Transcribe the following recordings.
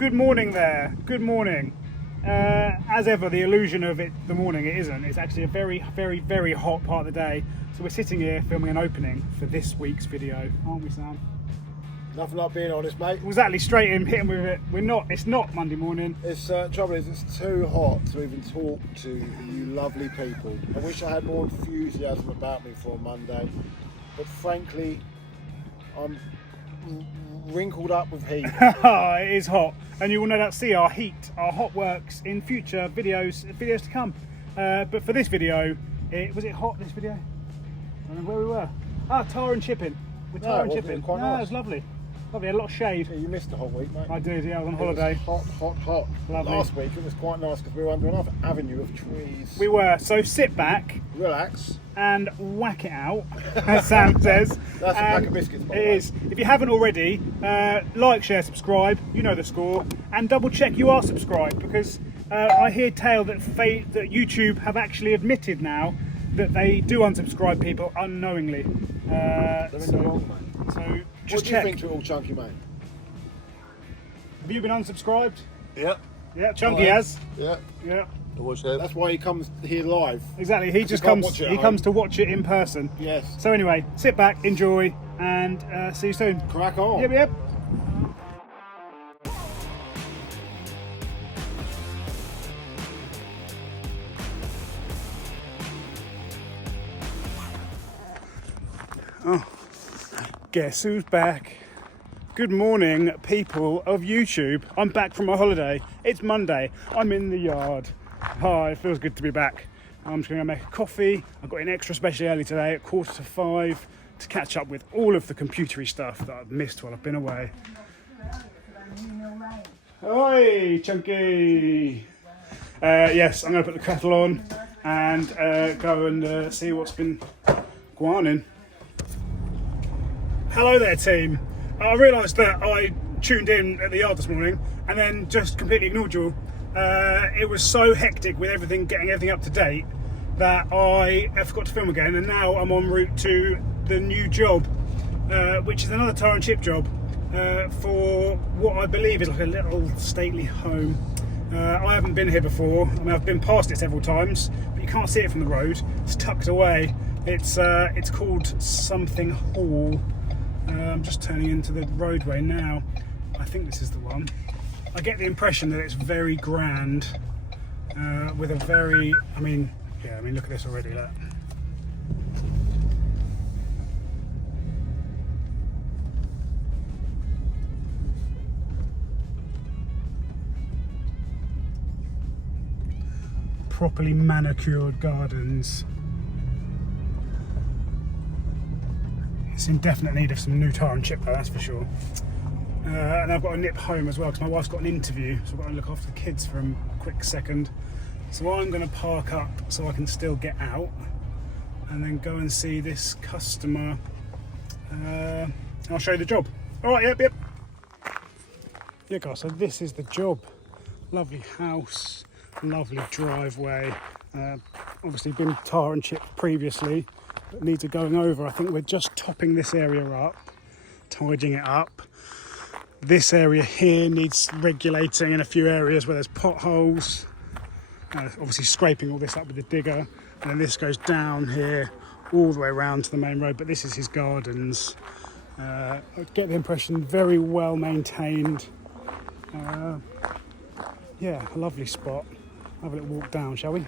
good morning there. Good morning. As ever, the illusion of it, the morning, it isn't. It's actually a very, very, very hot part of the day. So we're sitting here filming an opening for this week's video, aren't we, Sam? Nothing like being honest, mate. Exactly, straight in, hitting with it. It's not Monday morning. It's trouble is it's too hot to even talk to you lovely people. I wish I had more enthusiasm about me for a Monday, but frankly, I'm wrinkled up with heat. It is hot, and you will no doubt see our hot works in future videos to come. But for this video, was it hot? This video? I don't know where we were. Tar and chipping. We're tar and chipping. Quite nice. It was lovely. Lovely, a lot of shade. Yeah, you missed the whole week, mate. I did, yeah, I was on holiday. Was hot. Lovely. Last week it was quite nice because we were under another avenue of trees. We were, so sit back, relax, and whack it out, as Sam says. That's a pack of biscuits, by the way. It is. If you haven't already, like, share, subscribe, you know the score, and double check you are subscribed, because I hear tale that YouTube have actually admitted now that they do unsubscribe people unknowingly. They're in the wrong, mate. So just check. What do you think to it all, Chunky, mate? Have you been unsubscribed? Yeah. Yeah, Chunky has. Yeah. Yeah. That's why he comes here live. Exactly. He just comes. He comes to watch it in person. Yes. So anyway, sit back, enjoy, and see you soon. Crack on. Yep. Oh, guess who's back? Good morning, people of YouTube. I'm back from my holiday. It's Monday. I'm in the yard. Oh, it feels good to be back. I'm just going to make a coffee. I've got in extra especially early today at 4:45 to catch up with all of the computery stuff that I've missed while I've been away. Oi, Chunky! Yes, I'm going to put the kettle on and go and see what's been going on. Hello there, team. I realised that I tuned in at the yard this morning and then just completely ignored you all. It was so hectic with getting everything up to date, that I forgot to film again, and now I'm en route to the new job, which is another tar and chip job for what I believe is like a little stately home. I haven't been here before. I mean, I've been past it several times, but you can't see it from the road. It's tucked away. It's called something Hall. I'm just turning into the roadway now. I think this is the one. I get the impression that it's very grand, with a very, look at this already, look. Properly manicured gardens. It's in definite need of some new tar and chip though, that's for sure. And I've got to nip home as well because my wife's got an interview, so I've got to look after the kids for a quick second. So I'm going to park up so I can still get out and then go and see this customer. I'll show you the job. All right, yep. Yeah, guys, so this is the job. Lovely house, lovely driveway. Obviously been tar and chip previously, but needs a going over. I think we're just topping this area up, tidying it up. This area here needs regulating in a few areas where there's potholes. Obviously scraping all this up with the digger. And then this goes down here all the way around to the main road, but this is his gardens. I get the impression very well maintained. Yeah, a lovely spot. Have a little walk down, shall we?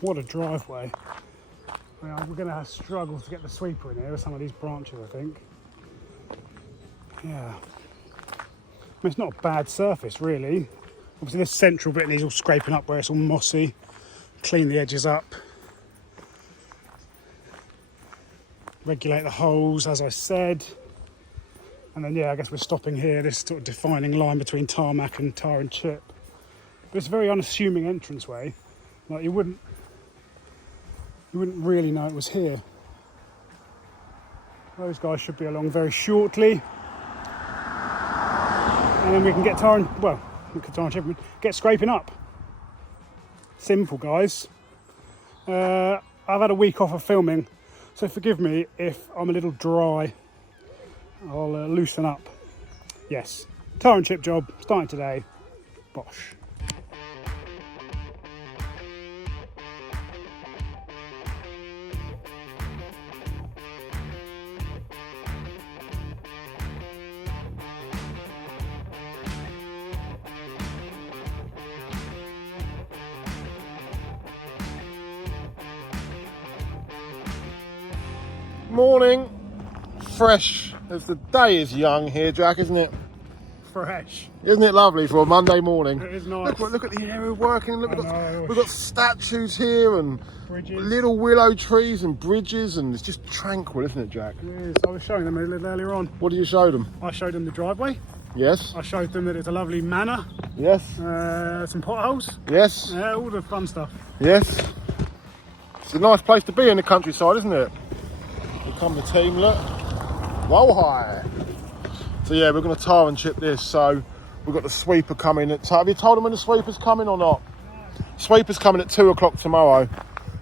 What a driveway. Well, we're going to struggle to get the sweeper in here with some of these branches, I think. Yeah. I mean, it's not a bad surface, really. Obviously, this central bit needs all scraping up where it's all mossy. Clean the edges up. Regulate the holes, as I said. And then, yeah, I guess we're stopping here, this sort of defining line between tarmac and tar and chip. But it's a very unassuming entranceway. Like, you wouldn't really know it was here. Those guys should be along very shortly. And then we can get get scraping up. Simple, guys. I've had a week off of filming, so forgive me if I'm a little dry. I'll loosen up. Yes, tar and chip job starting today. Bosh. Morning, fresh as the day is young here, Jack, isn't it? Fresh. Isn't it lovely for a Monday morning? It is nice. Look at the area we're working. Look, know. we've got statues here and Bridges. little willow trees and bridges, and it's just tranquil, isn't it, Jack? It is. I was showing them a little earlier on. What do you show them? I showed them the driveway. Yes. I showed them that it's a lovely manor. Yes. Some potholes. Yes. All the fun stuff. Yes. It's a nice place to be in the countryside, isn't it? Here come the team, look. Whoa, hi. So yeah, we're going to tar and chip this. So we've got the sweeper coming. Have you told them when the sweeper's coming or not? Sweeper's coming at 2 o'clock tomorrow.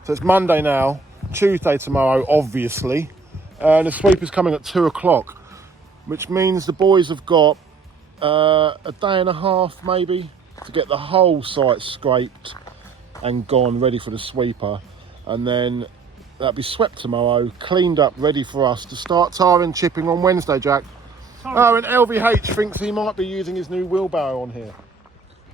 So it's Monday now, Tuesday tomorrow, obviously. And the sweeper's coming at 2 o'clock, which means the boys have got a day and a half maybe to get the whole site scraped and gone, ready for the sweeper. And then that'll be swept tomorrow, cleaned up, ready for us to start tar and chipping on Wednesday, Jack. Oh, and LVH thinks he might be using his new wheelbarrow on here.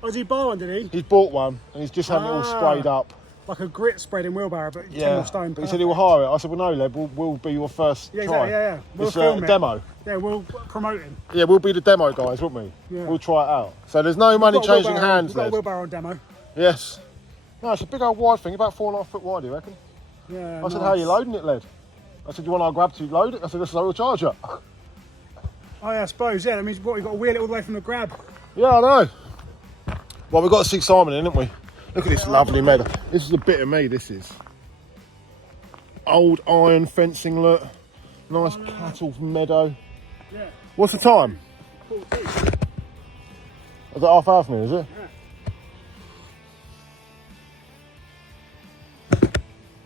Oh, did he buy one, did he? He's bought one and he's just having it all sprayed up. Like a grit spreading wheelbarrow, but Yeah, timber stone. but he said he will hire it. I said, well, no, Leb, we'll be your first Yeah, try. exactly, yeah. We'll It's film a it. demo. Yeah, we'll promote him. Yeah, we'll be the demo guys, won't we? Yeah. We'll try it out. So there's no money We've got a changing wheelbarrow- hands, We've got a Led. wheelbarrow on demo. Yes. No, it's a big old wide thing, about 4.5 foot wide, do you reckon? Yeah. I said, how are you loading it, Led? I said, you want our grab to load it? I said, this is our charger. Oh, yeah, I suppose. Yeah, that means what? You've got to wheel it all the way from the grab. Yeah, I know. Well, we've got to see Simon in, haven't we? Look at this lovely meadow. This is a bit of me, this is. Old iron fencing, look. Nice cattle meadow. Yeah. What's the time? 14. Is it half hour for me, is it? Yeah.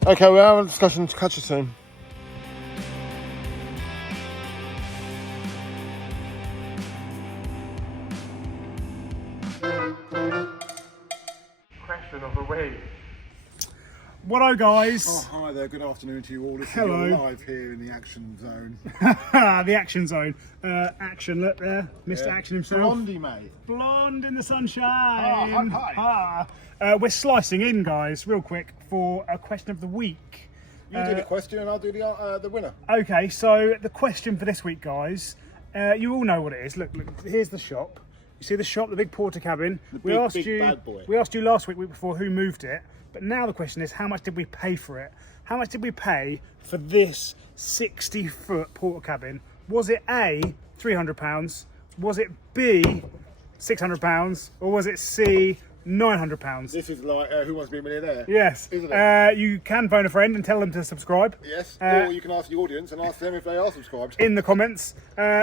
Okay, we'll have a discussion. Catch you soon. Question of the week. What'o, guys? Oh, hi there, good afternoon to you all. Hello. You're live here in the action zone. The action zone. Action, look there. Mr. Action himself. Blondie, mate. Blonde in the sunshine. Hi. We're slicing in, guys, real quick for a question of the week. You do the question and I'll do the winner. Okay, so the question for this week, guys, you all know what it is. Look, here's the shop. You see the shop, the big porter cabin. big bad boy. We asked you last week before who moved it, but now the question is, how much did we pay for it? How much did we pay for this 60-foot porter cabin? Was it A, £300? Was it B, £600? Or was it C, £900? This is like Who Wants to Be a Millionaire? Yes. Isn't it? You can phone a friend and tell them to subscribe. Yes, or you can ask the audience and ask them if they are subscribed. In the comments.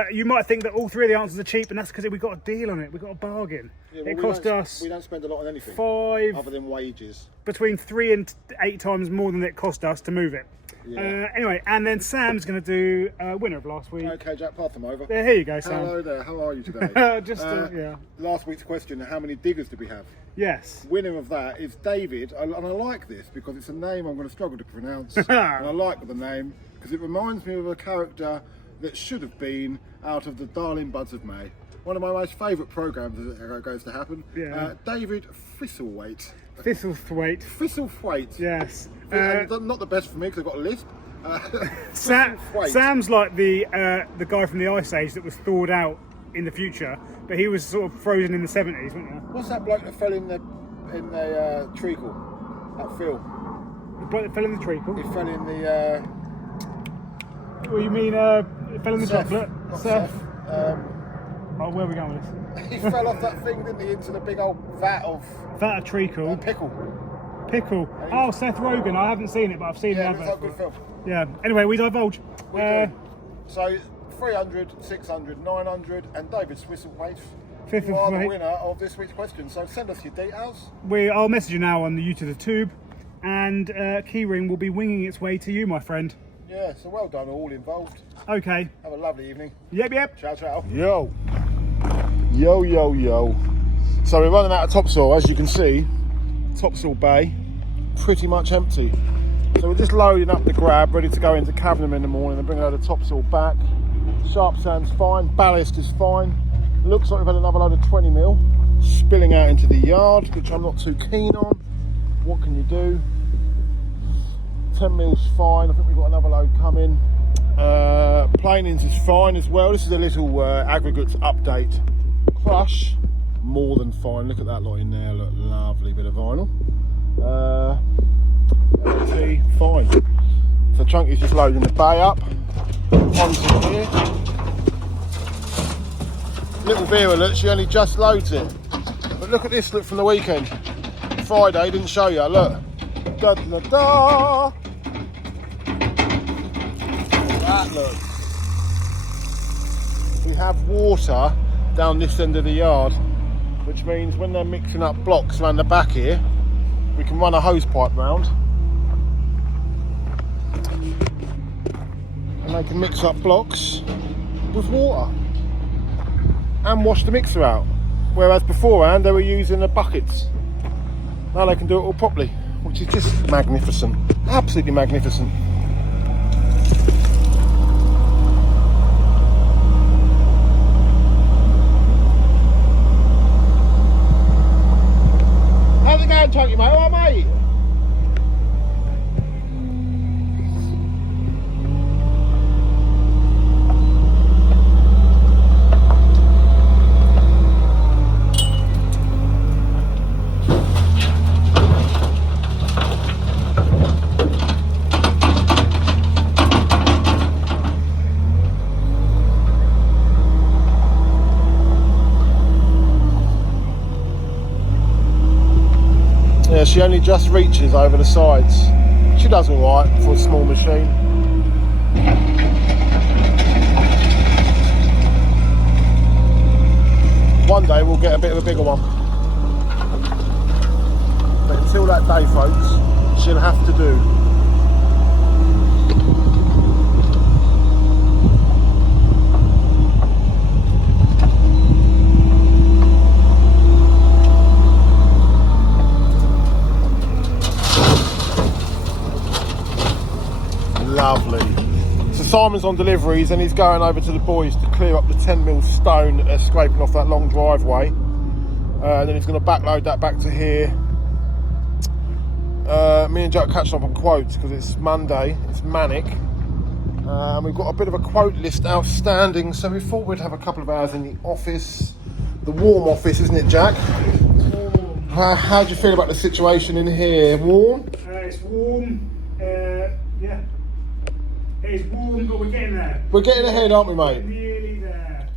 You might think that all three of the answers are cheap, and that's because we got a deal on it. We got a bargain. Yeah, well, It we cost don't- us We don't spend a lot on anything five, other than wages. between 3 and 8 times more than it cost us to move it. Yeah. Anyway, and then Sam's going to do winner of last week. Okay, Jack, pass them over. There, here you go, Sam. Hello there, how are you today? Yeah. Last week's question, how many diggers did we have? Yes. Winner of that is David, and I like this because it's a name I'm going to struggle to pronounce. And I like the name because it reminds me of a character that should have been out of the Darling Buds of May. One of my most favourite programmes as it goes to happen. Yeah. David Thistlethwaite. Thistlethwaite. Thistlethwaite. Yes. And not the best for me because I've got a lisp. Thistlethwaite. Sam's like the guy from the Ice Age that was thawed out in the future, but he was sort of frozen in the 70s, wasn't he? What's that bloke that fell in the treacle? That Phil. The bloke that fell in the treacle. He fell in the What you mean, fell in the Seth. chocolate? Not Seth. Seth. Oh, where are we going with this? He fell off that thing, didn't he, into the big old vat of That a treacle. pickle. Pickle. Oh, Seth Rogen. I haven't seen it, but I've seen Yeah, the it's a advert. good film. Yeah. Anyway, we divulge. We do. So 300, 600, 900, and David Thistlethwaite. Fifth You of are the May. winner of this week's question. So send us your details. I'll message you now on the YouTube, the tube, and keyring will be winging its way to you, my friend. Yeah, so well done all involved. Okay. Have a lovely evening. Yep. Ciao, ciao. Yo. So we're running out of topsoil, as you can see. Topsoil bay, pretty much empty. So we're just loading up the grab, ready to go into Cavenham in the morning and bring a load of topsoil back. Sharp sand's fine, ballast is fine. Looks like we've had another load of 20 mil spilling out into the yard, which I'm not too keen on. What can you do? 10 mil's fine. I think we've got another load coming. Planings is fine as well. This is a little aggregates update. Crush, more than fine. Look at that lot in there. Look, lovely bit of vinyl. LT, fine. So Chunky's just loading the bay up onto here. Little virulent, she only just loads it. But look at this, look from the weekend. Friday, didn't show you, look. Da da da. That look. We have water down this end of the yard, which means when they're mixing up blocks around the back here, we can run a hose pipe round and they can mix up blocks with water and wash the mixer out, whereas beforehand they were using the buckets. Now they can do it all properly, which is just magnificent, absolutely magnificent. How's it going, Chunky, mate? All right, mate? Yeah, she only just reaches over the sides. She does all right for a small machine. One day we'll get a bit of a bigger one. But until that day, folks, she'll have to do. Lovely. So Simon's on deliveries and he's going over to the boys to clear up the 10 mil stone that are scraping off that long driveway. And then he's going to backload that back to here. Me and Jack catching up on quotes because it's Monday, it's manic. We've got a bit of a quote list outstanding, so we thought we'd have a couple of hours in the office. The warm office, isn't it, Jack? How do you feel about the situation in here? Warm? It's warm. Yeah. It's warm, but we're getting there. We're getting ahead, aren't we, mate? We're nearly there.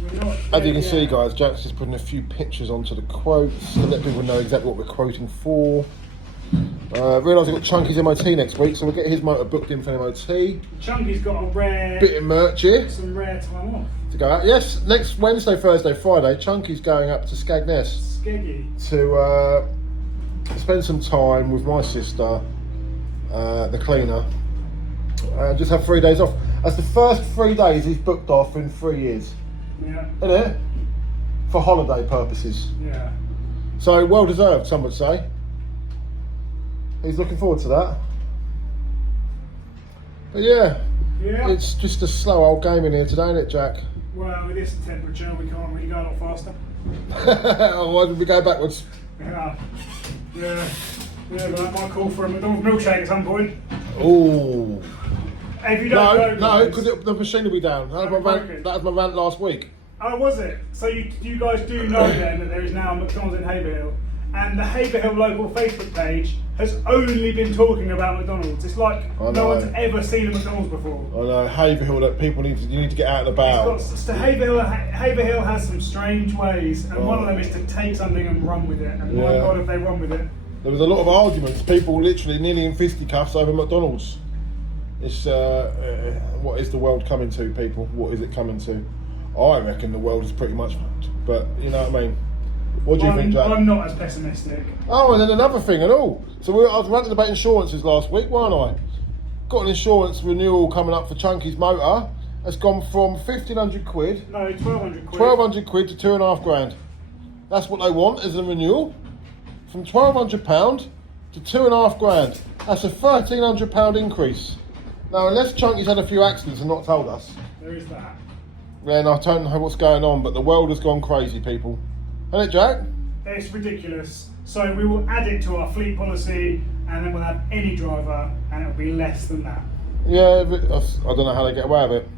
We're not As you can yet. see, guys, Jack's just putting a few pictures onto the quotes to let people know exactly what we're quoting for. Realise we've got Chunky's MOT next week, so we'll get his motor booked in for an MOT. Chunky's got a rare Bit of merch here some rare time off. to go out. Yes, next Wednesday, Thursday, Friday, Chunky's going up to Skegness Skeggy. to spend some time with my sister, the cleaner, and just have 3 days off. That's the first 3 days he's booked off in 3 years, Yeah. isn't it? For holiday purposes. Yeah. So well deserved, some would say. He's looking forward to that. But yeah, Yeah. it's just a slow old game in here today, isn't it, Jack? Well, with this temperature, we can't really go a lot faster. Why did we go backwards? Yeah. Yeah. Yeah, but that might call for a McDonald's milkshake at some point. Ooh. If you don't know, No, guys- because the machine will be down. That was my rant last week. Oh, was it? So you guys do know then that there is now a McDonald's in Haverhill, and the Haverhill local Facebook page has only been talking about McDonald's. It's like I know. no one's ever seen a McDonald's before. I know, Haverhill, that people you need to get out and about. So Haverhill has some strange ways, and one of them is to take something and run with it. And my Yeah. God, if they run with it. There was a lot of arguments, people literally nearly in fisticuffs over McDonald's. It's, what is the world coming to, people? What is it coming to? I reckon the world is pretty much fucked, but you know what I mean? What do you think, Jack? I'm not as pessimistic. Oh, and then another thing and all. So I was ranting about insurances last week, weren't I? Got an insurance renewal coming up for Chunky's motor. It's gone from 1,500 quid. No, 1,200 quid. 1,200 quid to 2.5 grand. That's what they want as a renewal. From £1,200 to 2.5 grand. That's a £1,300 increase. Now, unless Chunky's had a few accidents and not told us. There is that. Yeah, and I don't know what's going on, but the world has gone crazy, people. Hasn't it, Jack? It's ridiculous. So we will add it to our fleet policy, and then we'll have any driver, and it'll be less than that. Yeah, I don't know how they get away with it.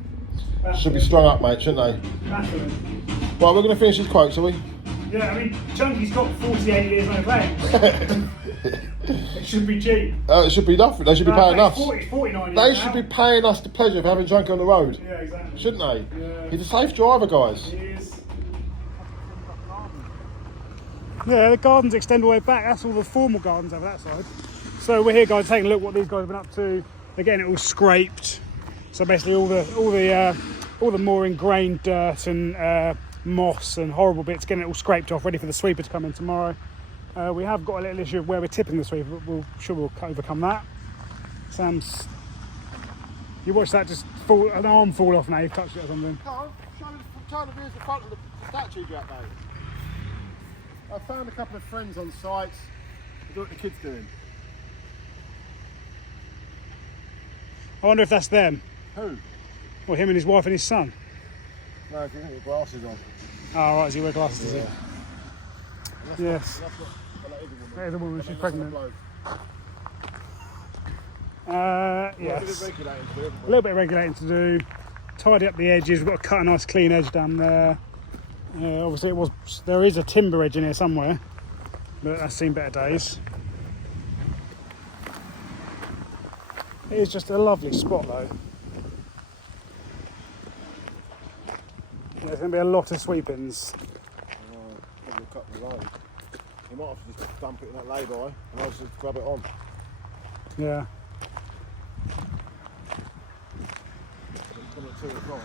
That's Should be it. strung up, mate, shouldn't they? Massively. Right, we're going to finish these quotes, are we? Yeah, I mean, Chunky's got 48 years no claims. It should be cheap. It should be nothing. They should be paying us. 49 They years should now. be paying us the pleasure of having Chunky on the road. Yeah, exactly. Shouldn't they? Yeah. He's a safe driver, guys. He is. Yeah, the gardens extend all the way back. That's all the formal gardens over that side. So we're here, guys, taking a look what these guys have been up to. They're getting it all scraped. So basically, all the more ingrained dirt and moss and horrible bits, getting it all scraped off, ready for the sweeper to come in tomorrow. We have got a little issue of where we're tipping the sweeper, but we'll overcome that. Sam's, you watched that just fall, an arm fall off now. You've touched it or something. No, show the views the front of the statue, Jack, mate. I found a couple of friends on site. What the kids doing? I wonder if that's them. Who? Well, him and his wife and his son. No, if you think your glasses on. Oh, right, does he wear glasses, does he? Yes. That's not, That is a woman, she's pregnant. A Yes. bit of regulating to do, haven't A we? little bit of regulating to do. Tidy up the edges. We've got to cut a nice clean edge down there. Obviously, there is a timber edge in here somewhere, but that's seen better days. It is just a lovely spot, though. Yeah, there's going to be a lot of sweepings. Probably cut the road. You might have to just dump it in that lay-by and I'll just grab it on. Yeah. It's coming at 2 o'clock.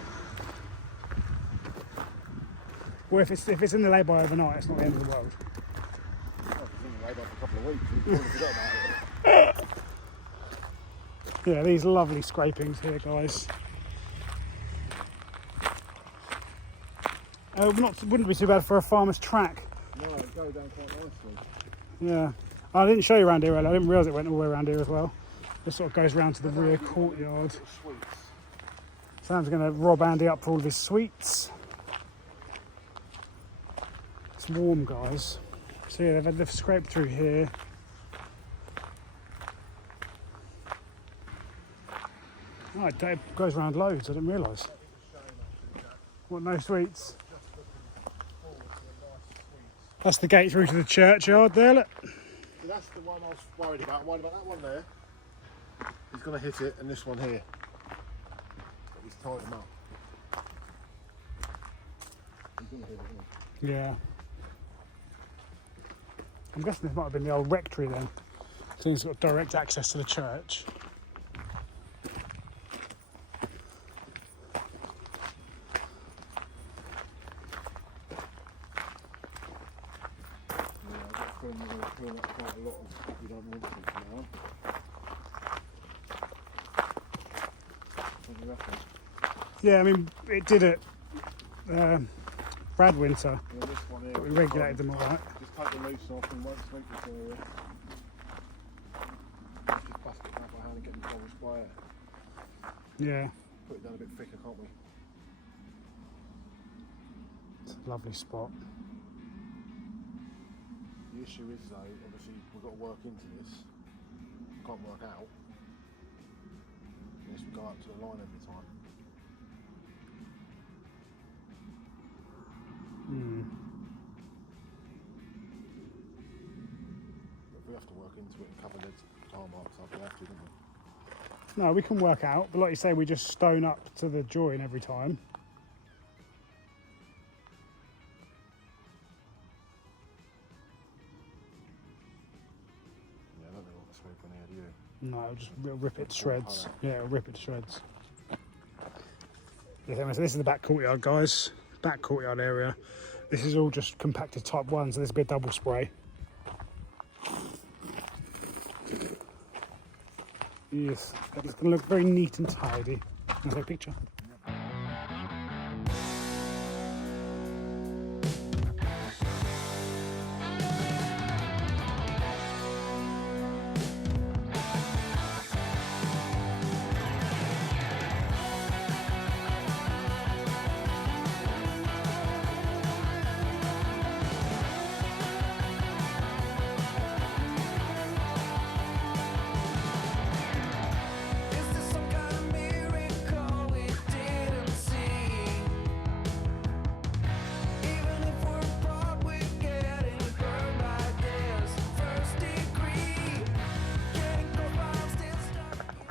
Well, if it's in the lay-by overnight, it's not the end of the world. Oh, it's in the lay-by for a couple of weeks. We've probably forgot about it. Yeah, these lovely scrapings here, guys. Wouldn't be too bad for a farmer's track. No, it goes down quite nicely. Yeah. I didn't show you around here earlier. I didn't realise it went all the way around here as well. This sort of goes round to the rear courtyard. Sweets. Sam's going to rob Andy up for all of his sweets. It's warm, guys. So yeah, they've scraped through here. Oh, it goes round loads. I didn't realise. What, no sweets? That's the gate through to the churchyard there, look. So that's the one I was worried about. I'm worried about that one there. He's going to hit it, and this one here. But he's tied them up. He's going to hit it, isn't he? Yeah. I'm guessing this might have been the old rectory then. So it's got direct access to the church. Quite a lot of stuff you don't want to now. What do you reckon? Yeah, I mean, it did it Brad Winter, And this one here, but we regulated them all right. just take the loose off and won't sweep this area. Just bust it out by hand and get the double square. Yeah, Put it down a bit thicker, can't we? it's a lovely spot. The issue is though, obviously we've got to work into this. Can't work out. Unless we go up to the line every time. But if we have to work into it and cover the tar marks up, we have to, don't we? No, we can work out, but like you say, we just stone up to the join every time. Yeah, I don't think we'll sweep on here, do you? No, it'll rip it to shreds. Yeah, it'll rip it to shreds. Yeah, so this is the back courtyard, guys. Back courtyard area. This is all just compacted type 1, so this will be a double spray. Yes, it's going to look very neat and tidy. Can I take a picture?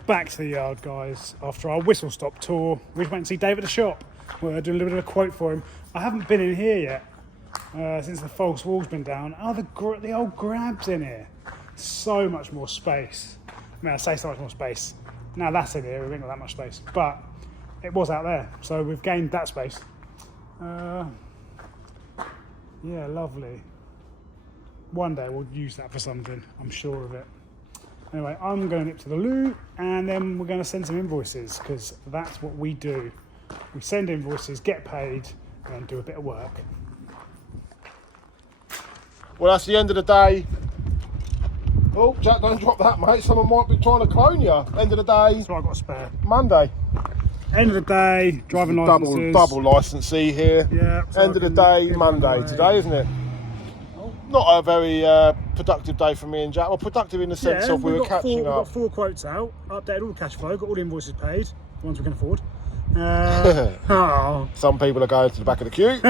Back to the yard, guys. After our whistle stop tour, we went to see Dave at the shop. We're doing a little bit of a quote for him. I haven't been in here yet since the false wall's been down. Oh, the old grab's in here. So much more space. I mean, I say so much more space. Now that's in here, we haven't got that much space, but it was out there, so we've gained that space. Yeah, lovely. One day we'll use that for something, I'm sure of it. Anyway, I'm going to nip to the loo and then we're going to send some invoices because that's what we do. We send invoices, get paid, and then do a bit of work. Well, that's the end of the day. Oh, Jack, don't drop that, mate. Someone might be trying to clone you. End of the day. That's what I've got a spare. Monday. End of the day, driving licences. Double licensee here. Yeah. So end of the day, Monday today, isn't it? Not a very productive day for me and Jack. Well, productive in the sense of we were catching We've up. got 4 quotes out, updated all the cash flow, got all the invoices paid, the ones we can afford. Some people are going to the back of the queue.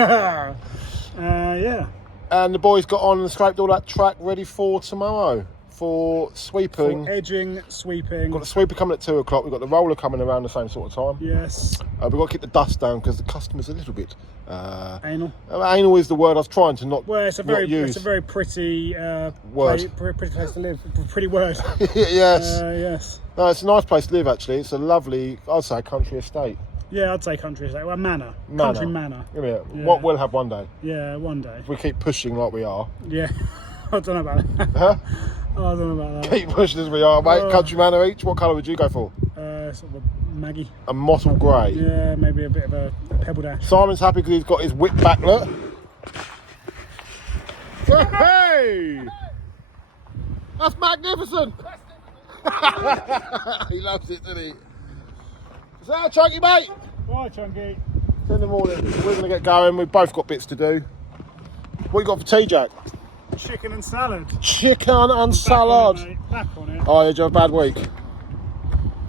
Yeah. And the boys got on and scraped all that track ready for tomorrow. For sweeping. For edging, sweeping. Got the sweeper coming at 2 o'clock. We've got the roller coming around the same sort of time. Yes. We've got to keep the dust down because the customer's a little bit... anal. Anal is the word I was trying to not Well, it's a very pretty word. pretty place to live. Pretty word. Yes. Yes. No, it's a nice place to live actually. It's a lovely, I'd say, country estate. Yeah, I'd say country estate. Well, manor. Manor. Country manor. Yeah. What we'll have one day. Yeah, one day. If we keep pushing like we are. Yeah. I don't know about that. Huh? I don't know about that. Keep pushing as we are, mate. Country manor each. What colour would you go for? Sort of a Maggie. A mottle grey. Yeah, maybe a bit of a pebble dash. Simon's happy because he's got his whip back, look. Hey! That's magnificent! He loves it, doesn't he? Is that a chunky, mate? Bye, Chunky. It's in the morning. We're going to get going. We've both got bits to do. What you got for tea, Jack? Chicken and salad. Chicken and salad. Back on it, mate. Back on it. Oh, did you have a bad week?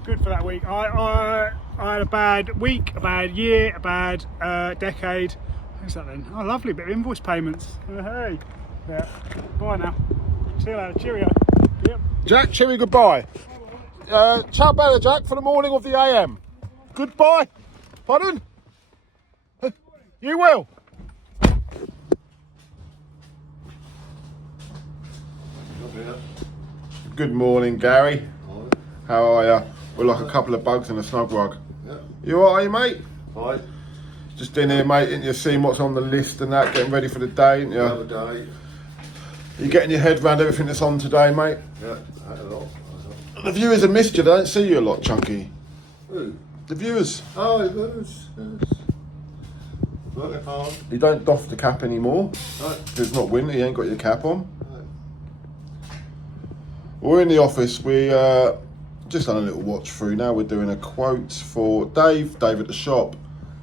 Good for that week. I had a bad week, a bad year, a bad decade. Who's that then? Oh, lovely bit of invoice payments. Hey. Yeah. Bye now. See you later. Cheerio. Yep. Jack, cheery goodbye. Ciao bella, Jack, for the morning of the AM. Goodbye. Pardon? You will. Good morning, Gary. How are you? We're like a couple of bugs in a snug rug. Yeah. You alright, mate? Hi. Just in here, mate, and you're seeing what's on the list and that, getting ready for the day, ain't you? Another day. You're getting your head around everything that's on today, mate. Yeah, I had a lot. The viewers have missed you. They don't see you a lot, Chunky. Who? The viewers. Oh, it was. Working hard. You don't doff the cap anymore. Right. It's not winter. You ain't got your cap on. Right. We're in the office. We just done a little watch through. Now we're doing a quote for Dave at the shop.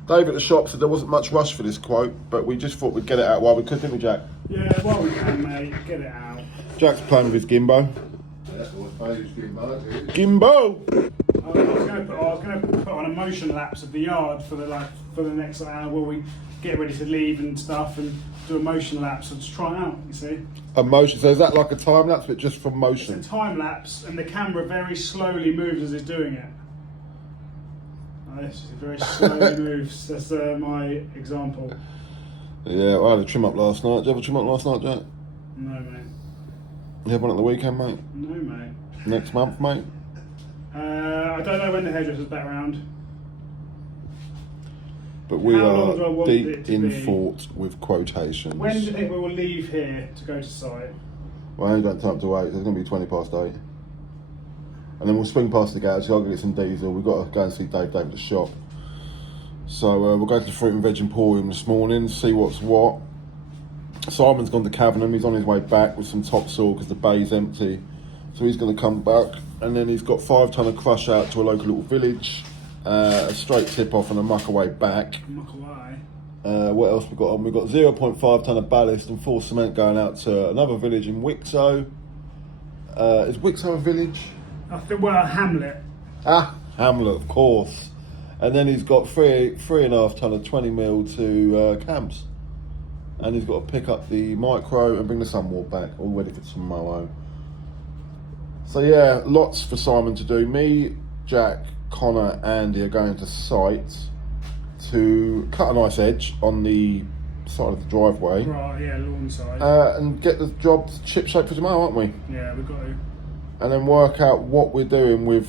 Dave at the shop said there wasn't much rush for this quote, but we just thought we'd get it out while we could, didn't we, Jack? Yeah, while we can, mate. Get it out. Jack's playing with his Gimbo. That's what Bailey's been like. Gimbo! I was going to put on a motion lapse of the yard for the next hour while we get ready to leave and stuff, and do a motion lapse and just try it out. You see, A motion. So is that like a time lapse, but just from motion? it's a time lapse, and the camera very slowly moves as it's doing it. This is very slowly moves. That's my example. Yeah, I had a trim up last night. Did you have a trim up last night, Jack? No, mate. You have one at the weekend, mate? No, mate. Next month, mate? I don't know when the hairdresser's back round. But we How long do I are want it deep to in be? thought with quotations. When do you think we will leave here to go to site? Well, I ain't got time to wait. It's going to be 8:20. And then we'll swing past the garage. I'll get some diesel. We've got to go and see Dave at the shop. So we'll go to the Fruit and Veg Emporium this morning, see what's what. Simon's gone to Cavenham. He's on his way back with some topsoil because the bay's empty. So he's going to come back. And then he's got 5 tonne of crush out to a local little village. A straight tip off and a muck away back. Muck away. What else we got on? We've got 0.5 tonne of ballast and 4 cement going out to another village in Wixow. Is Wixow a village? I think, well, Hamlet. Hamlet, of course. And then he's got 3.5 tonne of 20 mil to Camps. And he's got to pick up the micro and bring the sunwall back, all ready for tomorrow. So yeah, lots for Simon to do. Me, Jack, Connor, Andy are going to site to cut a nice edge on the side of the driveway. Right, yeah, lawn side. And get the job ship shape for tomorrow, aren't we? Yeah, we've got to. And then work out what we're doing with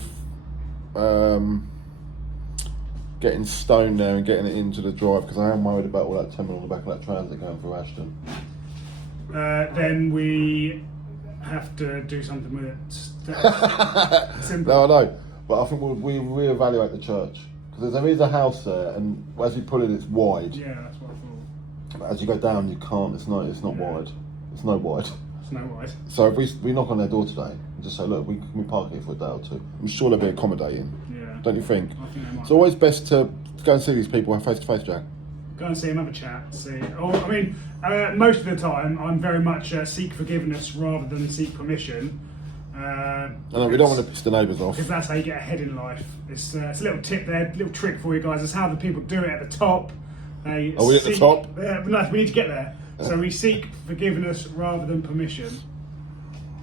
getting stone there and getting it into the drive, because I am worried about all that timber on the back of that transit going through Ashton. Then we have to do something with it. Simple. No, I know, but I think we'll reevaluate the church, because there is a house there, and as you pull in, it's wide. Yeah, that's what I thought. But as you go down, you can't. It's not wide. It's no wide. It's no wide. So if we knock on their door today and just say, look, we park here for a day or two, I'm sure they'll be accommodating. Yeah. Don't you think? I think they might. It's always best to go and see these people face to face, Jack. Go and see him, have a chat. See. Or, I mean, most of the time, I'm very much seek forgiveness rather than seek permission. I know, we don't want to piss the neighbours off. Because that's how you get ahead in life. It's a little tip there, little trick for you guys. It's how the people do it at the top. Are we at the top? No, we need to get there. So we seek forgiveness rather than permission.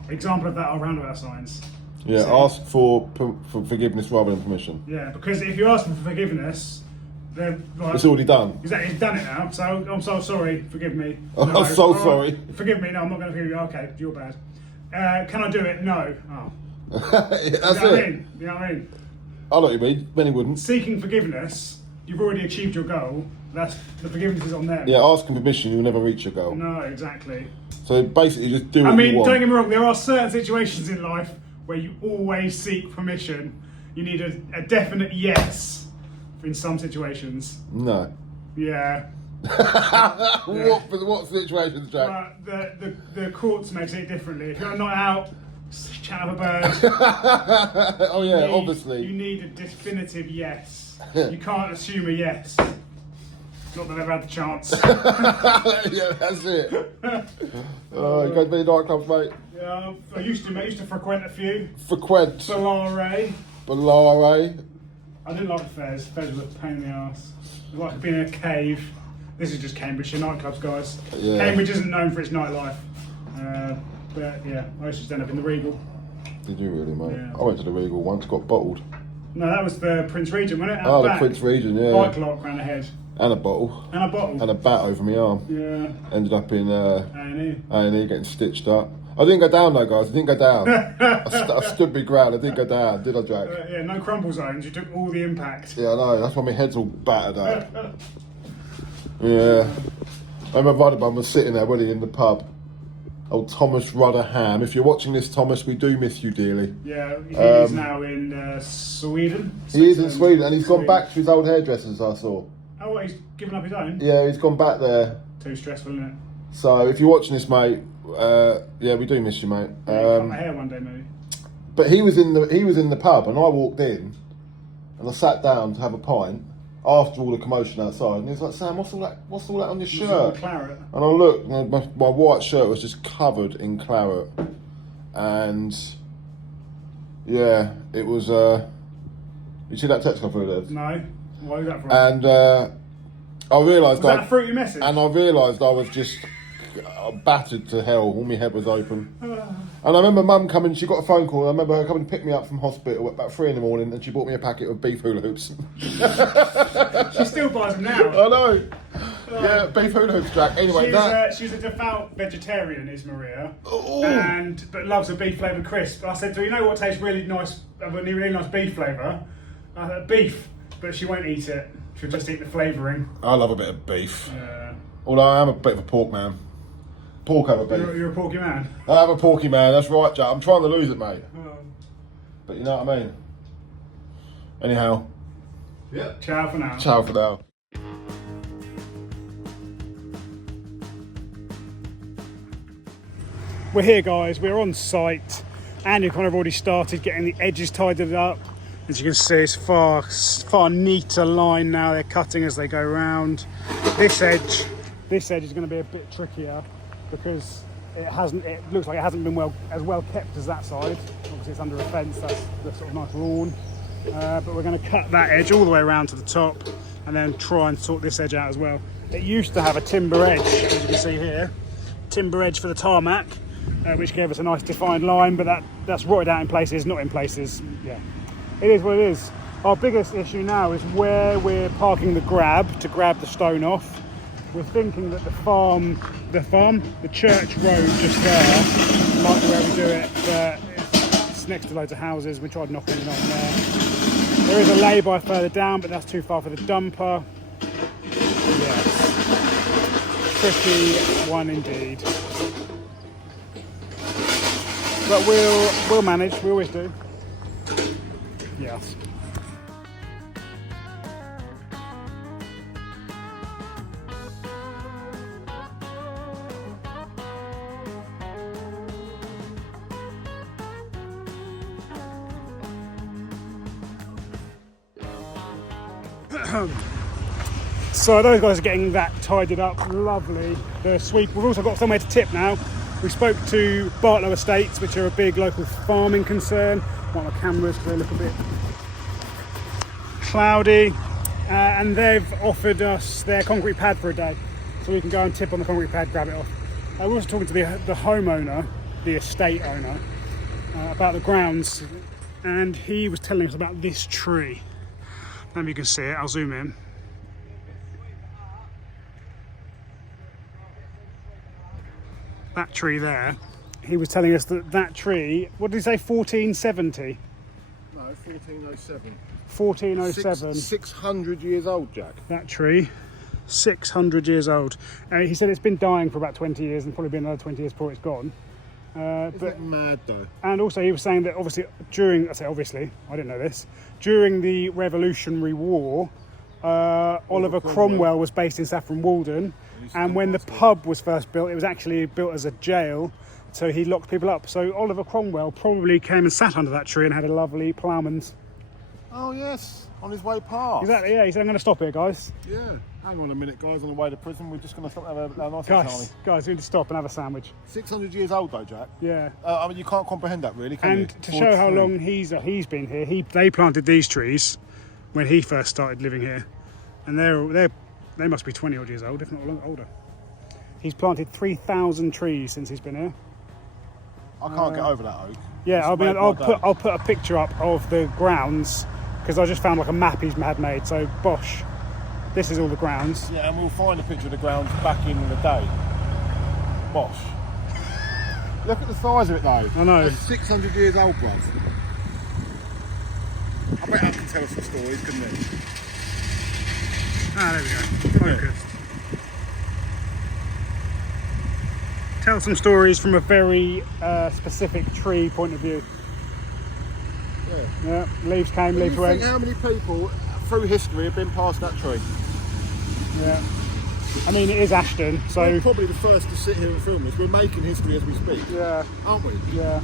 Example of that are roundabout signs. Yeah, So- ask for forgiveness rather than permission. Yeah, because if you ask them for forgiveness, they're like, It's already done. exactly, you've done it now. So I'm so sorry. Forgive me. I'm so "Oh, sorry." Forgive me. No, I'm not going to forgive you. Okay, you're bad. Can I do it? No. Oh. That's You know what I it. mean? You know what I mean? I know what you mean. Many wouldn't. Seeking forgiveness, you've already achieved your goal. That's the forgiveness is on them. Yeah, asking permission, you'll never reach your goal. No, exactly. So basically, just do what I mean, you want. don't get me wrong. There are certain situations in life where you always seek permission. You need a definite yes in some situations. No. Yeah. What situations, Jack? But the courts may say it differently. If you're not out, chat up a bird. Oh yeah, You obviously. need a definitive yes. You can't assume a yes. Not that I've ever had the chance. Yeah, that's it. You go to many nightclubs, mate. Yeah, I used to frequent a few. Frequent. Solare. Ballare. I didn't like the fairs. Fairs were a pain in the arse. It was like being in a cave. This is just Cambridgeshire nightclubs, guys. Yeah. Cambridge isn't known for its nightlife. But yeah, I used to stand up in the Regal. Did you really, mate? Yeah. I went to the Regal once, got bottled. No, that was the Prince Regent, wasn't it? Out Oh, the back. Prince Regent, yeah. Bike lock round the head. And a bottle. And a bottle. And a bat over my arm. Yeah. Ended up in A&E. A&E getting stitched up. I didn't go down though, guys. I didn't go down. I stood my ground. I didn't go down, did I, Jack? Yeah, no crumble zones. You took all the impact. Yeah, I know. That's why my head's all battered up. Yeah. I remember Rudderbum was sitting there, wasn't he, in the pub. Old Thomas Rudderham. If you're watching this, Thomas, we do miss you dearly. Yeah, he is now in Sweden. He is in Sweden, and he's gone back to his old hairdressers, I saw. Oh, what, he's given up his own? Yeah, he's gone back there. Too stressful, isn't it? So if you're watching this, mate, yeah, we do miss you, mate. Cut my hair one day, maybe. But he was in the pub, and I walked in, and I sat down to have a pint after all the commotion outside, and he was like, "Sam, what's all that on your shirt?" Claret. And I looked, and my white shirt was just covered in claret, and yeah, it was. You see that text come through there? No. Why is that for? And I realised was that a fruity message? and I realised I was just battered to hell. All my head was open. And I remember Mum coming. She got a phone call. I remember her coming to pick me up from hospital at about 3 a.m, and she bought me a packet of beef hula hoops. She still buys them now. I know. Yeah, beef hula hoops, Jack. Anyway, She's a devout vegetarian, is Maria, Ooh. but loves a beef flavoured crisp. I said, "Do you know what tastes really nice? A really nice beef flavour? Beef." but she won't eat it. She'll just eat the flavouring. I love a bit of beef. Yeah. Although I am a bit of a pork man. Pork over beef. You're a porky man. I am a porky man, that's right, Jack. I'm trying to lose it, mate. But you know what I mean? Anyhow. Yeah. Ciao for now. Ciao for now. We're here, guys. We're on site. Andy kind of already started getting the edges tidied up. As you can see, it's far neater line now. They're cutting as they go round. This edge is going to be a bit trickier because it looks like it hasn't been as well kept as that side. Obviously, it's under a fence. That's the sort of nice lawn. But we're going to cut that edge all the way around to the top, and then try and sort this edge out as well. It used to have a timber edge, as you can see here, timber edge for the tarmac. Which gave us a nice defined line, but that's rotted out in places, not in places. Yeah, it is what it is. Our biggest issue now is where we're parking the grab to grab the stone off. We're thinking that the church road just there might be where we do it, but it's next to loads of houses. We tried knocking it on there. There is a lay-by further down, but that's too far for the dumper. Yes, tricky one indeed. But we'll manage, we always do. Yes. So those guys are getting that tidied up, lovely. The sweep, we've also got somewhere to tip now. We spoke to Daines-Lowe Estates, which are a big local farming concern. Want my cameras because they look a bit cloudy. And they've offered us their concrete pad for a day. So we can go and tip on the concrete pad, grab it off. I was talking to the homeowner, the estate owner, about the grounds. And he was telling us about this tree. Maybe you can see it, I'll zoom in. That tree there, he was telling us that tree, what did he say, 1470? No, 1407. 1407. 600 years old, Jack. That tree, 600 years old. He said it's been dying for about 20 years and probably been another 20 years before it's gone. Isn't it mad though? And also he was saying that obviously I didn't know this, during the Revolutionary War, Oliver Cromwell was based in Saffron Walden. And when the pub was first built, it was actually built as a jail, so he locked people up. So Oliver Cromwell probably came and sat under that tree and had a lovely ploughman's. Oh yes, on his way past. Exactly, yeah, he said, I'm going to stop here, guys. Yeah, hang on a minute, guys, on the way to prison, we're just going to stop and have a nice Guys, we need to stop and have a sandwich. 600 years old though, Jack. Yeah. I mean, you can't comprehend that really, can you? And to show how long he's been here, they planted these trees when he first started living here. And they must be 20 odd years old, if not older. He's planted 3,000 trees since he's been here. I can't get over that oak. Yeah, I'll put a picture up of the grounds because I just found like a map he's had made. So bosh, this is all the grounds. Yeah, and we'll find a picture of the grounds back in the day. Bosh. Look at the size of it though. I know. It's 600 years old, bruv. I bet I can tell us some stories, couldn't it? Ah, there we go. Focused. Tell some stories from a very specific tree point of view. Yeah, leaves came, leaves went. Think how many people through history have been past that tree? Yeah. I mean, it is Ashton, so... We're probably the first to sit here and film this. We're making history as we speak. Yeah. Aren't we? Yeah.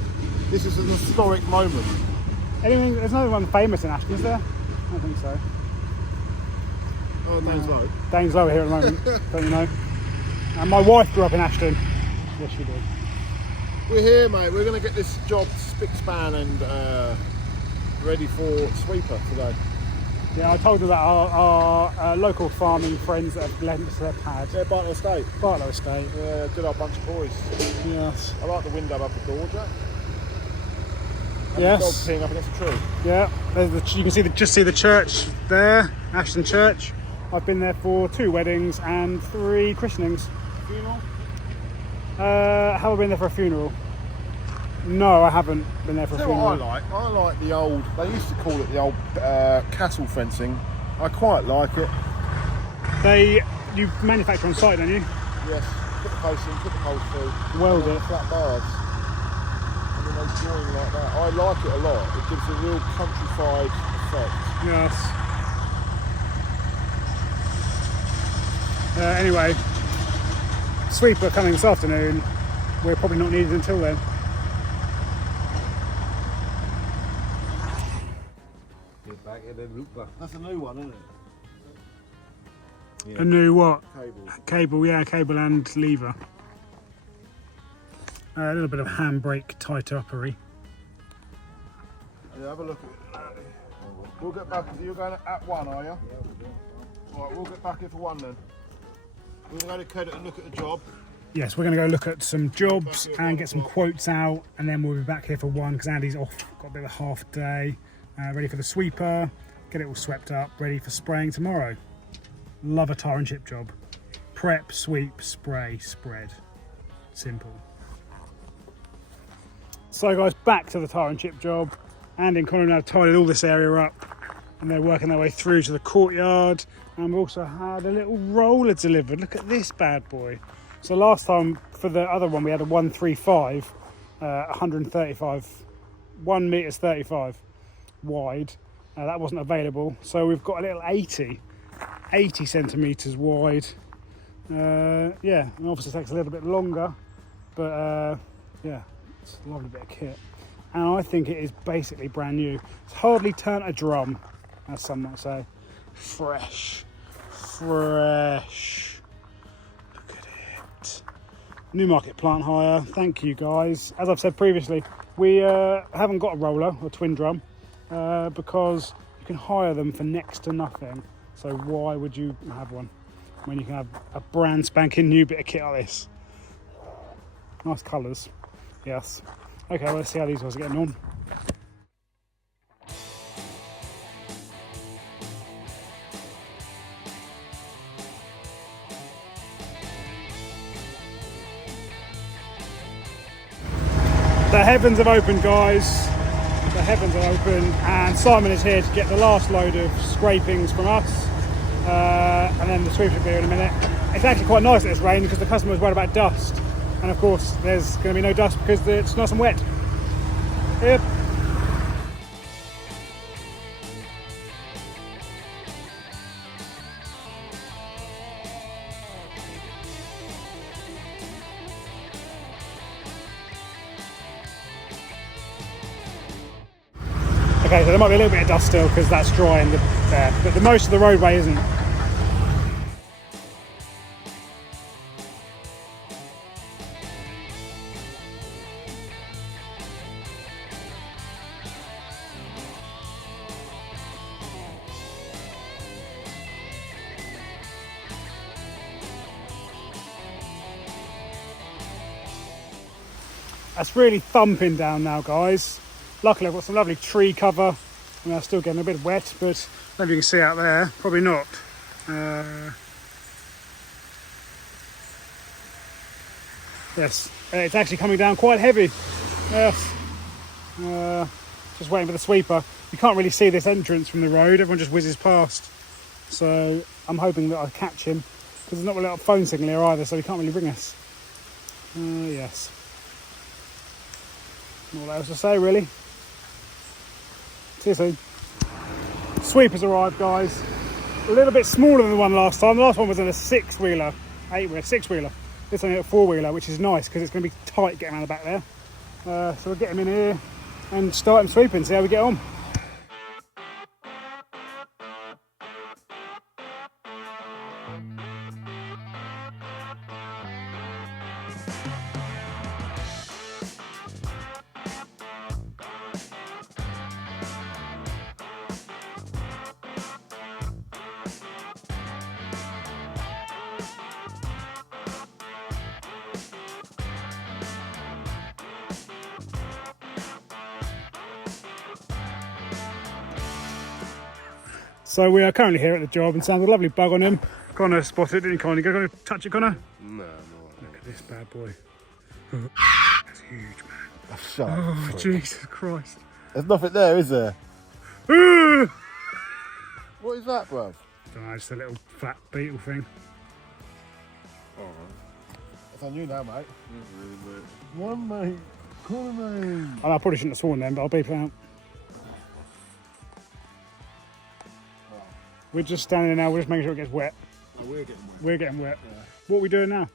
This is an historic moment. There's no one famous in Ashton, is there? I don't think so. Oh, Daines-Lowe. Daines-Lowe here at the moment, don't you know? And my wife grew up in Ashton. Yes, she did. We're here, mate. We're going to get this job spick-span and ready for sweeper today. Yeah, I told her that our local farming friends that have lent us their pad. Yeah, Daines-Lowe Estate. Daines-Lowe Estate. Yeah, good old bunch of boys. Yes. I like the window above the door, Jack. And yes. the dog peeing up against the tree. Yeah, you can just see the church there, Ashton Church. I've been there for 2 weddings and 3 christenings. Funeral? Have I been there for a funeral? No, I haven't been there for a funeral. What I like the old, they used to call it the old cattle fencing I quite like it. You manufacture on site, don't you? Yes, put the post in, put the post through. Weld and then it. flat bars. And then they join like that. I like it a lot. It gives a real countrified effect. Yes. Anyway, sweeper coming this afternoon. We're probably not needed until then. That's a new one, isn't it? Yeah. A new what? Cable. Cable, yeah, cable and lever. A little bit of handbrake tight-uppery. Yeah, have a look at it. We'll get back. You're going at 1, are you? Yeah, we'll do. All right, we'll get back here for 1 then. We're going to go to look at the job. Yes, we're going to go look at some jobs and get some quotes out, and then we'll be back here for 1 because Andy's off, got a bit of a half day, ready for the sweeper, get it all swept up, ready for spraying tomorrow. Love a tar and chip job. Prep, sweep, spray, spread. Simple. So guys, back to the tar and chip job. Andy and Connor have tidied all this area up and they're working their way through to the courtyard. And we also had a little roller delivered. Look at this bad boy. So last time for the other one we had a 135, 135, 1 meters 35 wide. That wasn't available. So we've got a little 80 centimeters wide. Yeah, and obviously it takes a little bit longer, but yeah, it's a lovely bit of kit. And I think it is basically brand new. It's hardly turned a drum, as some might say. Fresh. Look at it. Newmarket plant hire. Thank you guys. As I've said previously, we haven't got a roller or twin drum because you can hire them for next to nothing. So why would you have one when you can have a brand spanking new bit of kit like this? Nice colours. Yes. Okay, let's see how these guys are getting on. The heavens have opened, guys. The heavens are open, and Simon is here to get the last load of scrapings from us, and then the sweep should be here in a minute. It's actually quite nice that it's raining because the customer's worried about dust, and of course there's going to be no dust because it's nice and wet. Yep. Okay, so there might be a little bit of dust still because that's dry in there, but the most of the roadway isn't. That's really thumping down now, guys. Luckily I've got some lovely tree cover. I mean, I'm still getting a bit wet, but I don't know if you can see out there. Probably not. Yes, it's actually coming down quite heavy. Yes. Just waiting for the sweeper. You can't really see this entrance from the road. Everyone just whizzes past. So I'm hoping that I catch him because there's not really a phone signal here either, so he can't really ring us. Yes. Not else to say, really. See you soon. Sweeper's arrived, guys. A little bit smaller than the one last time. The last one was in a six-wheeler. This one a four-wheeler, which is nice because it's going to be tight getting around the back there. So we'll get him in here and start him sweeping, see how we get on. So we are currently here at the job and sounds a lovely bug on him. Connor spotted it, didn't he, Connor? You going to touch it, Connor? No, no. Look at this bad boy. That's huge, man. Shut up. Oh, Jesus Christ. There's nothing there, is there? Well, What is that, bruv? Don't know, just a little flat beetle thing. Alright. It's on you now, mate. Really, mate. One, mate. Call me. I probably shouldn't have sworn then, but I'll beep it out. We're just standing there now, we're just making sure it gets wet. Oh, we're getting wet. We're getting wet. Yeah. What are we doing now?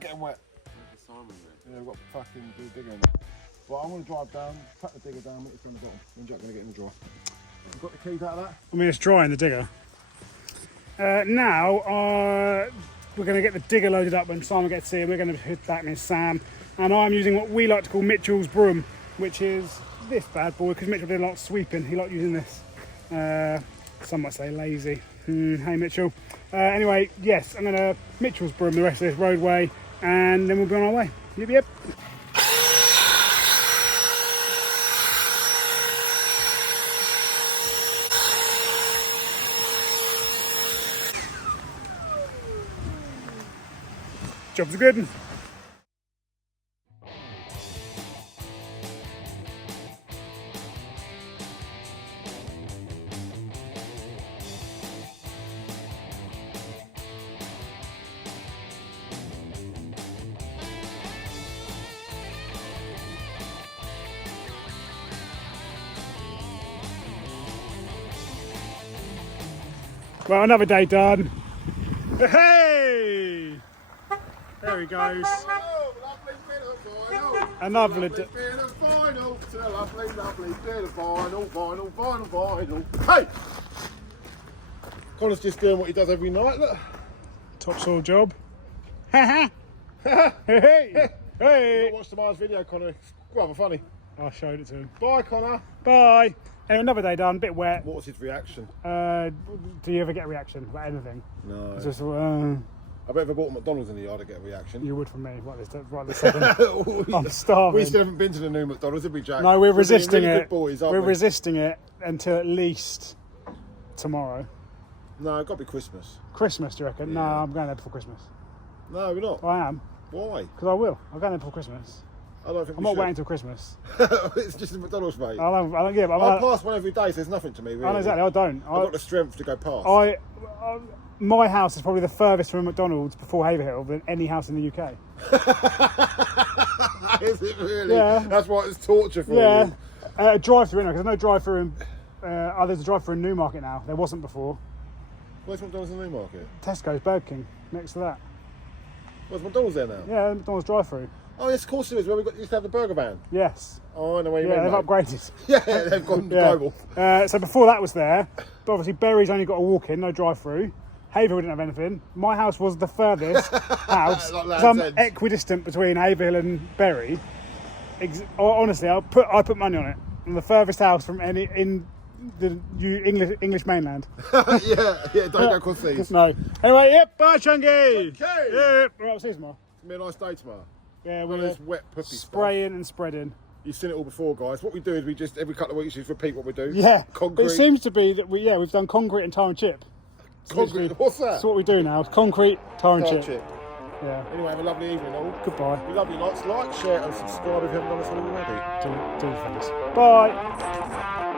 Getting wet. Yeah, we've got to fucking do digger in it. But I'm going to drive down, tuck the digger down, make it on the bottom. And Jack's going to get in the drawer. You've got the keys out of that? I mean, it's dry in the digger. Now, we're going to get the digger loaded up when Simon gets here. We're going to hit back near Sam. And I'm using what we like to call Mitchell's broom, which is this bad boy, because Mitchell did a lot of sweeping. He liked using this. Some might say lazy. Hey, Mitchell. Anyway, yes, I'm going to Mitchell's broom the rest of this roadway, and then we'll be on our way. Yep, yep. Job's good. Well, another day done. Hey! There he goes. Oh, lovely bit of vinyl. Another Lovely bit of vinyl. It's a lovely, lovely bit of vinyl, vinyl, vinyl, vinyl. Hey! Connor's just doing what he does every night, look. topsoil job. Ha ha! Hey! Hey! Watch tomorrow's video, Connor. It's rather funny. I showed it to him. Bye, Connor. Bye! Anyway, another day done, bit wet. What was his reaction? Do you ever get a reaction about anything? No. It's just, I bet if I bought a McDonald's in the yard, I'd get a reaction. you would from me, right this second. I'm starving. We still haven't been to the new McDonald's, have we, Jack? No, we're being resisting really it. Good boys, aren't We're we? resisting it until at least tomorrow. No, it's got to be Christmas. Christmas, do you reckon? No, Yeah. I'm going there before Christmas. No, we're not. I am, Why? because I will. I'm going there before Christmas. I don't think I'm we not should. waiting till Christmas. It's just a McDonald's, mate. I don't yeah, but I pass one every day, so there's nothing to me, really. I know exactly. I don't. I've got the strength to go past. My house is probably the furthest from a McDonald's before Haverhill than any house in the UK. Is it really? Yeah. That's why it's torture for Yeah, you. drive-through in because there's no drive-through in. There's a drive-through in Newmarket now. There wasn't before. Where's McDonald's in the Newmarket? Tesco's, Burger King, next to that. Where's McDonald's there now? Yeah, McDonald's drive-through. Oh, yes, of course there is. Where we used to have the burger van. Yes. Oh, I know where you Yeah, mean. they've mate. upgraded. Yeah, they've gone Yeah. global. So before that was there, but obviously Bury's only got a walk-in, no drive-through. Haverhill didn't have anything. My house was the furthest house. Like Land's Some End. equidistant between Haverhill and Bury. Honestly, I put money on it. I'm the furthest house from any in the English mainland. yeah, don't go across these. No. Anyway, yep. Bye, Chunky. Okay. Yep. Right, I'll see you tomorrow. It's going to be a nice day tomorrow. Yeah, One we're of this wet puppy stuff. spraying and spreading. You've seen it all before, guys. What we do is we just, every couple of weeks, just repeat what we do. Yeah. Concrete. But it seems to be that we've done concrete and tar and chip. Concrete. What's that? That's what we do now. Concrete, tar and chip. Chip. Yeah. Anyway, have a lovely evening, all. Goodbye. We love you lots. Like, share, and subscribe if you haven't done this already. Do things. Bye.